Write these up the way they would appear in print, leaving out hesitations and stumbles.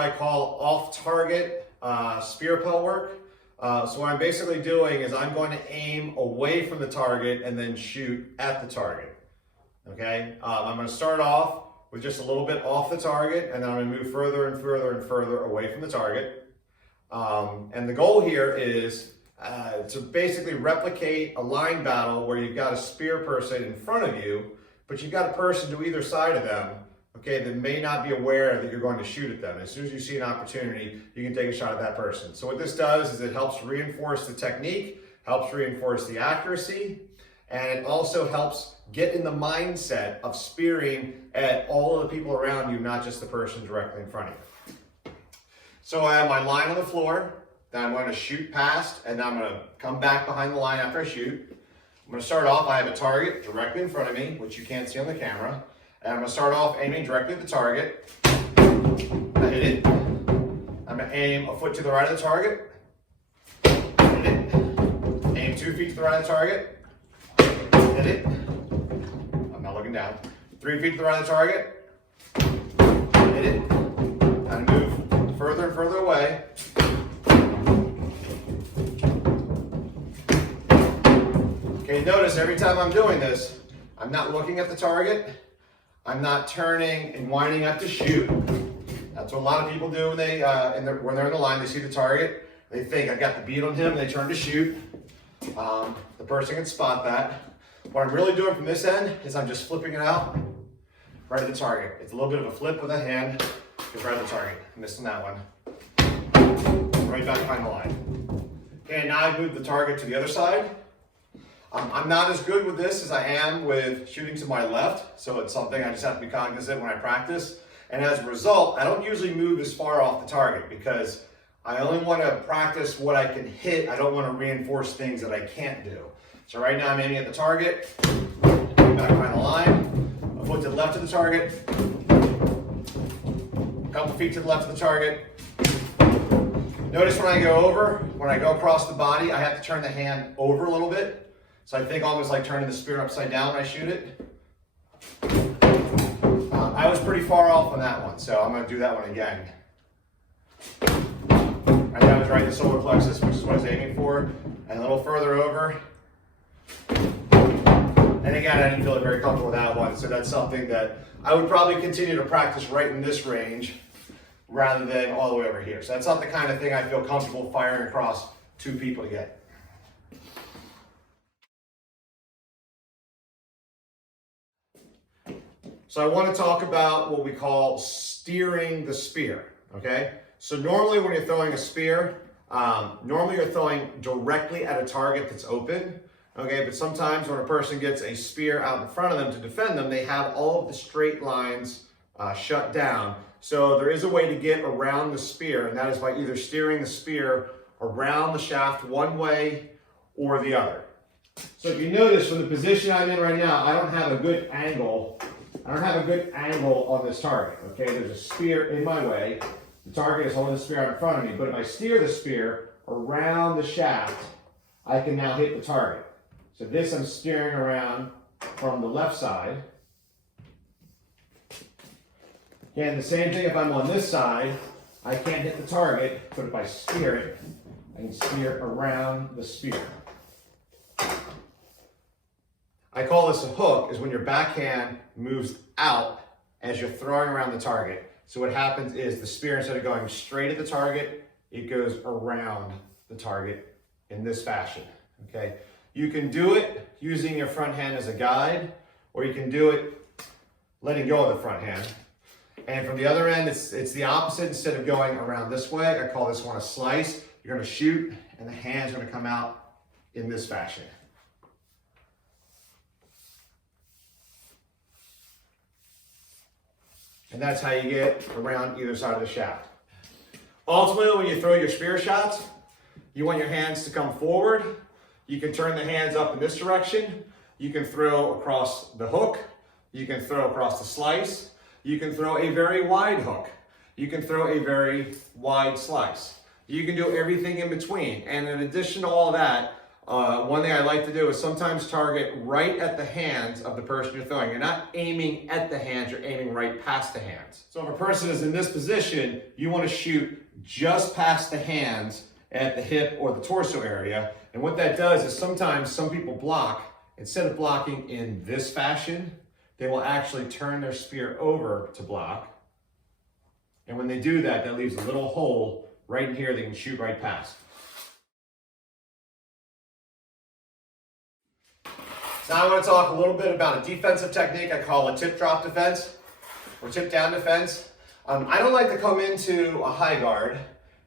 I call off-target spear Pell work. So what I'm basically doing is I'm going to aim away from the target and then shoot at the target. Okay, I'm going to start off with just a little bit off the target, and then I'm going to move further and further and further away from the target. And the goal here is to basically replicate a line battle where you've got a spear person in front of you, but you've got a person to either side of them, okay, that may not be aware that you're going to shoot at them. As soon as you see an opportunity, you can take a shot at that person. So what this does is it helps reinforce the technique, helps reinforce the accuracy, and it also helps get in the mindset of spearing at all of the people around you, not just the person directly in front of you. So I have my line on the floor, then I'm going to shoot past, and then I'm going to come back behind the line after I shoot. I'm going to start off, I have a target directly in front of me, which you can't see on the camera. And I'm going to start off aiming directly at the target. I hit it. I'm going to aim a foot to the right of the target. Hit it. Aim 2 feet to the right of the target. Hit it. I'm not looking down. 3 feet to the right of the target. Hit it. And move further and further away. Okay, notice every time I'm doing this, I'm not looking at the target. I'm not turning and winding up to shoot. That's what a lot of people do when they're in the line. They see the target, they think I've got the beat on him, and they turn to shoot. The person can spot that. What I'm really doing from this end is I'm just flipping it out right at the target. It's a little bit of a flip with a hand, just right at the target. Missing that one. Right back behind the line. Okay, now I've moved the target to the other side. I'm not as good with this as I am with shooting to my left, so it's something I just have to be cognizant when I practice. And as a result, I don't usually move as far off the target because I only want to practice what I can hit. I don't want to reinforce things that I can't do. So right now I'm aiming at the target, back behind the line, a foot to the left of the target, a couple feet to the left of the target. Notice when I go across the body, I have to turn the hand over a little bit. So I think almost like turning the spear upside down when I shoot it. I was pretty far off on that one, so I'm going to do that one again. Right now I was right in the solar plexus, which is what I was aiming for, and a little further over. And again, I didn't feel very comfortable with that one, so that's something that I would probably continue to practice right in this range rather than all the way over here. So that's not the kind of thing I feel comfortable firing across 2 people to get. So I want to talk about what we call steering the spear, okay? So normally when you're throwing a spear, normally you're throwing directly at a target that's open, okay? But sometimes when a person gets a spear out in front of them to defend them, they have all of the straight lines shut down. So there is a way to get around the spear, and that is by either steering the spear around the shaft one way or the other. So if you notice from the position I'm in right now, I don't have a good angle. I don't have a good angle on this target, okay? There's a spear in my way. The target is holding the spear out in front of me, but if I steer the spear around the shaft, I can now hit the target. So this I'm steering around from the left side. And the same thing if I'm on this side, I can't hit the target, but if I steer it, I can steer around the spear. I call this a hook, is when your backhand moves out as you're throwing around the target. So what happens is the spear, instead of going straight at the target, it goes around the target in this fashion, okay? You can do it using your front hand as a guide, or you can do it letting go of the front hand. And from the other end, it's the opposite. Instead of going around this way, I call this one a slice. You're gonna shoot, and the hand's gonna come out in this fashion. And that's how you get around either side of the shaft. Ultimately, when you throw your spear shots, you want your hands to come forward. You can turn the hands up in this direction. You can throw across the hook. You can throw across the slice. You can throw a very wide hook. You can throw a very wide slice. You can do everything in between. And in addition to all that, one thing I like to do is sometimes target right at the hands of the person you're throwing. You're not aiming at the hands, you're aiming right past the hands. So if a person is in this position, you want to shoot just past the hands at the hip or the torso area. And what that does is sometimes some people block, instead of blocking in this fashion, they will actually turn their spear over to block. And when they do that, that leaves a little hole right in here they can shoot right past. Now I want to talk a little bit about a defensive technique I call a tip drop defense or tip down defense. I don't like to come into a high guard.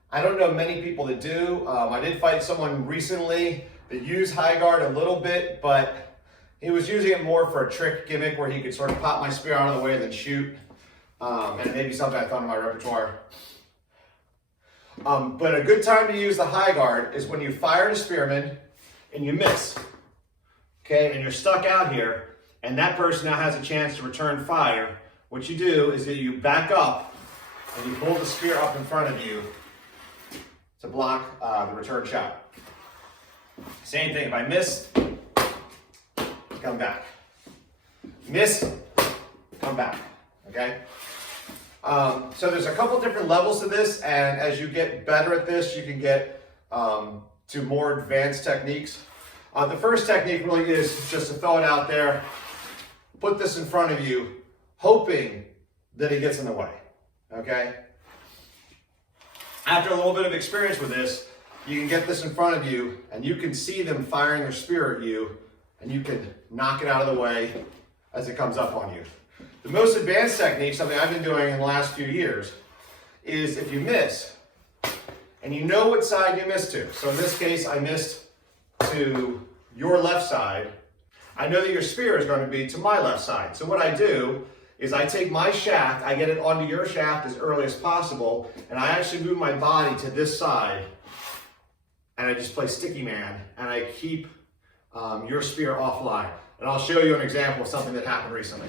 I don't know many people that do. I did fight someone recently that used high guard a little bit, but he was using it more for a trick gimmick where he could sort of pop my spear out of the way and then shoot. And it may be something I thought in my repertoire. But a good time to use the high guard is when you fire at a spearman and you miss. Okay, and you're stuck out here, and that person now has a chance to return fire. What you do is that you back up and you pull the spear up in front of you to block the return shot. Same thing, if I miss, come back. Miss, come back, okay? So there's a couple different levels to this, and as you get better at this, you can get to more advanced techniques. The first technique really is just to throw it out there, put this in front of you, hoping that it gets in the way, okay? After a little bit of experience with this, you can get this in front of you and you can see them firing their spear at you and you can knock it out of the way as it comes up on you. The most advanced technique, something I've been doing in the last few years, is if you miss and you know what side you missed to. So in this case, I missed to your left side. I know that your spear is going to be to my left side. So what I do is I take my shaft, I get it onto your shaft as early as possible, and I actually move my body to this side, and I just play sticky man, and I keep your spear offline. And I'll show you an example of something that happened recently.